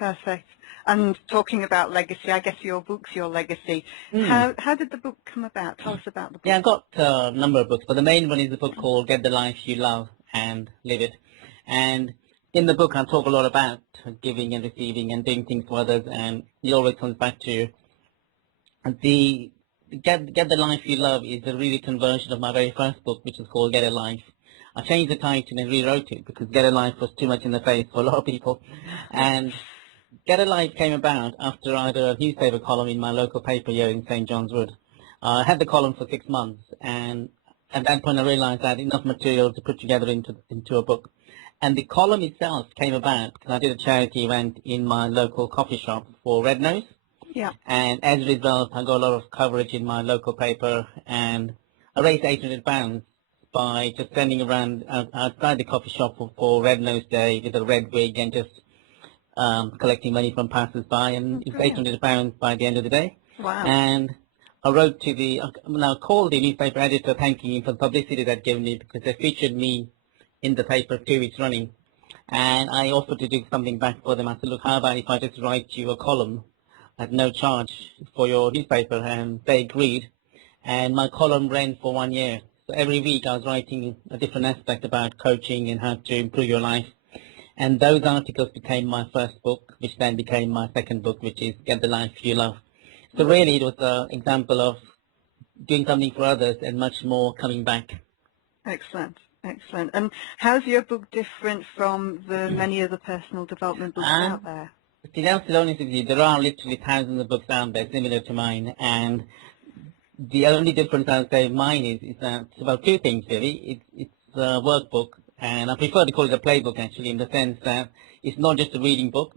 Perfect. And talking about legacy, I guess your book's your legacy. How did the book come about? Tell us about the book. Yeah, I got a number of books, but the main one is a book called Get the Life You Love and Live It. And in the book, I talk a lot about giving and receiving and doing things for others, and it always comes back to the Get the Life You Love is a rewritten version of my very first book, which is called Get a Life. I changed the title and rewrote it because Get a Life was too much in the face for a lot of people. And Get a Life came about after I had a newspaper column in my local paper here in St. John's Wood. I had the column for 6 months, and at that point I realized I had enough material to put together into a book. And the column itself came about because I did a charity event in my local coffee shop for Red Nose. Yeah. And as a result, I got a lot of coverage in my local paper, and I raised £800 by just standing around outside the coffee shop for Red Nose Day with a red wig and just collecting money from passers-by, and it's £800 by the end of the day. Wow. And I wrote to I called the newspaper editor thanking him for the publicity they'd given me because they featured me in the paper 2 weeks running. And I offered to do something back for them. I said, look, how about if I just write you a column at no charge for your newspaper? And they agreed. And my column ran for 1 year. So every week I was writing a different aspect about coaching and how to improve your life. And those articles became my first book, which then became my second book, which is Get the Life You Love. So really it was an example of doing something for others and much more coming back. Excellent. Excellent. And how's your book different from the many other personal development books out there? To be honest with you, there are literally thousands of books out there similar to mine, and the only difference I would say mine is that it's about two things really. It's a workbook, and I prefer to call it a playbook actually, in the sense that it's not just a reading book.